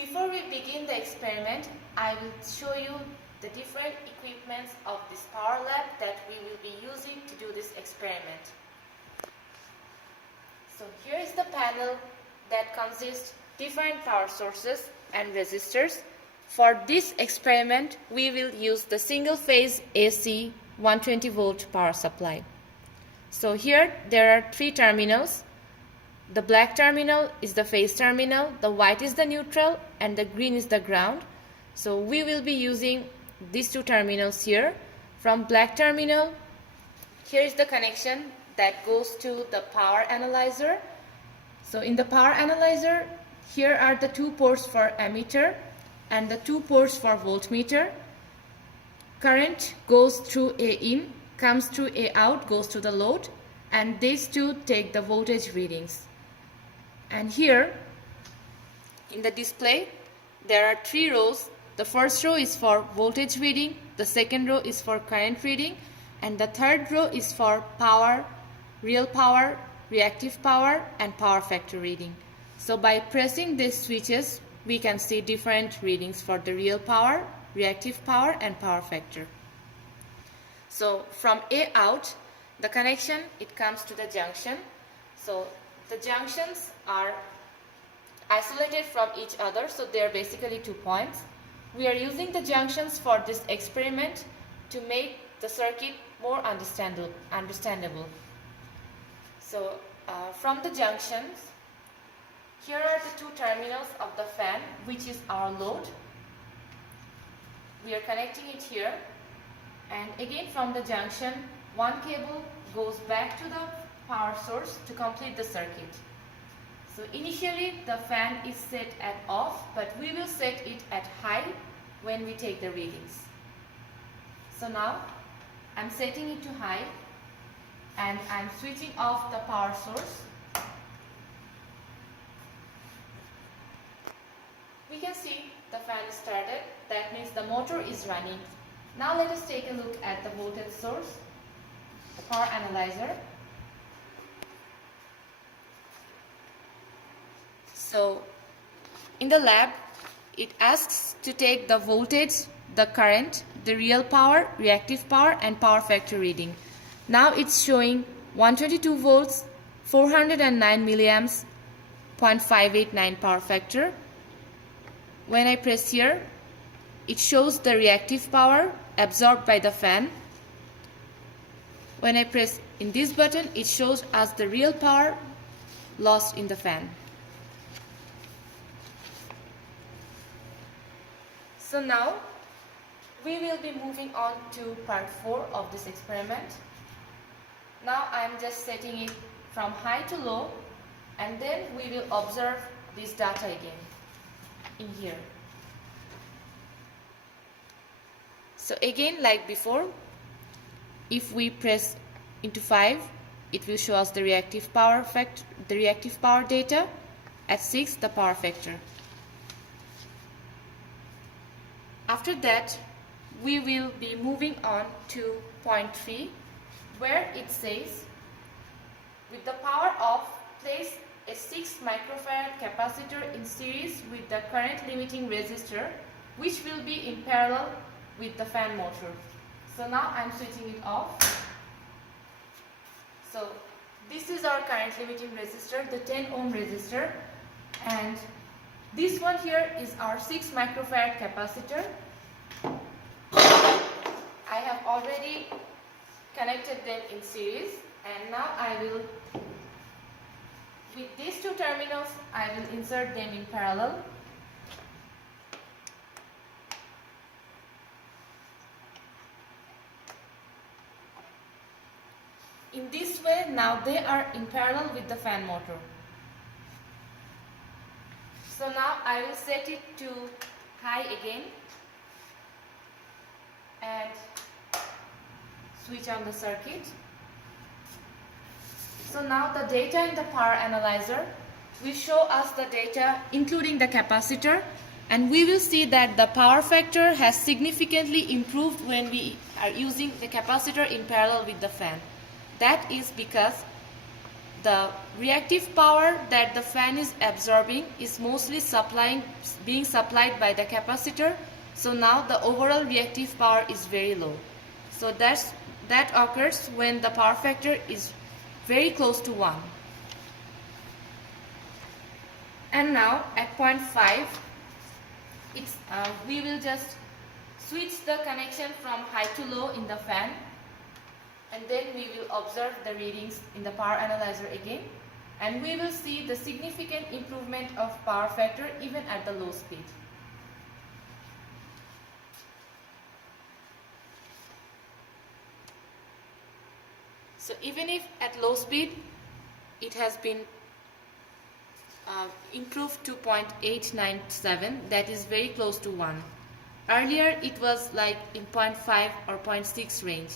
Before we begin the experiment, I will show you the different equipments of this power lab that we will be using to do this experiment. So here is the panel that consists different power sources and resistors. For this experiment, we will use the single phase AC 120 volt power supply. So here there are three terminals. The black terminal is the phase terminal, the white is the neutral, and the green is the ground. So we will be using these two terminals here. From black terminal, here is the connection that goes to the power analyzer. So in the power analyzer, here are the two ports for ammeter and the two ports for voltmeter. Current goes through A in, comes through A out, goes to the load, and these two take the voltage readings. And here in the display there are three rows. The first row is for voltage reading, the second row is for current reading, and the third row is for power, real power, reactive power, and power factor reading. So by pressing these switches, we can see different readings for the real power, reactive power, and power factor. So from A out, the connection, it comes to the junction. So the junctions are isolated from each other, so they are basically 2 points. We are using the junctions for this experiment to make the circuit more understandable. So from the junctions, here are the two terminals of the fan, which is our load. We are connecting it here, and again from the junction, one cable goes back to the power source to complete the circuit. So initially the fan is set at off, but we will set it at high when we take the readings. So now I'm setting it to high and I'm switching off the power source. We can see the fan is started. That means the motor is running. Now let us take a look at the voltage source, the power analyzer. So in the lab, it asks to take the voltage, the current, the real power, reactive power, and power factor reading. Now it's showing 122 volts, 409 milliamps, 0.589 power factor. When I press here, it shows the reactive power absorbed by the fan. When I press in this button, it shows us the real power lost in the fan. So now we will be moving on to part 4 of this experiment. Now I am just setting it from high to low, and then we will observe this data again in here. So again, like before, if we press into 5, it will show us the reactive power data. At 6, the power factor. After that, we will be moving on to point 3, where it says, with the power off, place a 6 microfarad capacitor in series with the current limiting resistor, which will be in parallel with the fan motor. So now I'm switching it off. So this is our current limiting resistor, the 10 ohm resistor, and this one here is our 6 microfarad capacitor. I have already connected them in series, and now I will, with these two terminals, I will insert them in parallel. In this way, now they are in parallel with the fan motor. So now I will set it to high again and switch on the circuit. So now the data in the power analyzer will show us the data including the capacitor, and we will see that the power factor has significantly improved when we are using the capacitor in parallel with the fan. That is because the reactive power that the fan is absorbing is mostly being supplied by the capacitor. So now the overall reactive power is very low. So that occurs when the power factor is very close to 1. And now at point 5, we will just switch the connection from high to low in the fan, and then we will observe the readings in the power analyzer again, and we will see the significant improvement of power factor even at the low speed. So even if at low speed it has been improved to 0.897, that is very close to 1. Earlier it was like in 0.5 or 0.6 range.